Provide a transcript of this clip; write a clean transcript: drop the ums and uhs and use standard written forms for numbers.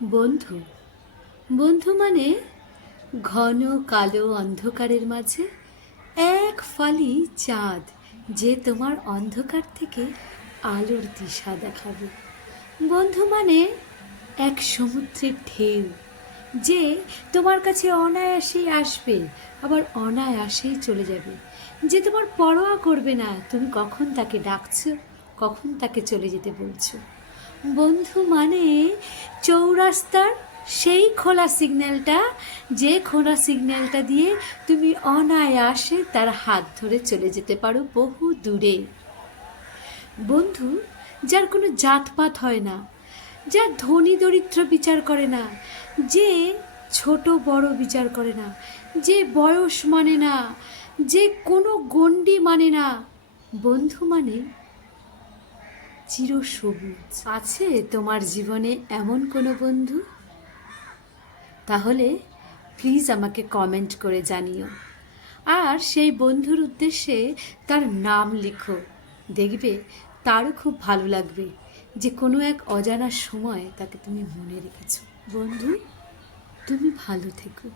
বন্ধু বন্ধু মানে ঘন কালো অন্ধকারের মাঝে এক ফালি চাঁদ, যে তোমার অন্ধকার থেকে আলোর দিশা দেখাবে। বন্ধু মানে এক সমুদ্রের ঢেউ, যে তোমার কাছে অনায়াসেই আসবে, আবার অনায়াসেই চলে যাবে, যে তোমার পরোয়া করবে না তুমি কখন তাকে ডাকছো, কখন তাকে চলে যেতে বলছো। বন্ধু মানে চৌরাস্তার সেই খোলা সিগন্যালটা, যে খোলা সিগন্যালটা দিয়ে তুমি অনায়াসে তার হাত ধরে চলে যেতে পারো বহু দূরে। বন্ধু যার কোনো জাতপাত হয় না, যার ধনী দরিদ্র বিচার করে না, যে ছোট বড় বিচার করে না, যে বয়স মানে না, যে কোনো গণ্ডি মানে না। বন্ধু মানে চিরসবুজ। আছে তোমার জীবনে এমন কোনো বন্ধু? তাহলে প্লিজ আমাকে কমেন্ট করে জানিও, আর সেই বন্ধুর উদ্দেশ্যে তার নাম লিখো। দেখবে তারও খুব ভালো লাগবে যে কোনো এক অজানা সময় তাকে তুমি মনে রেখেছো। বন্ধু, তুমি ভালো থেকো।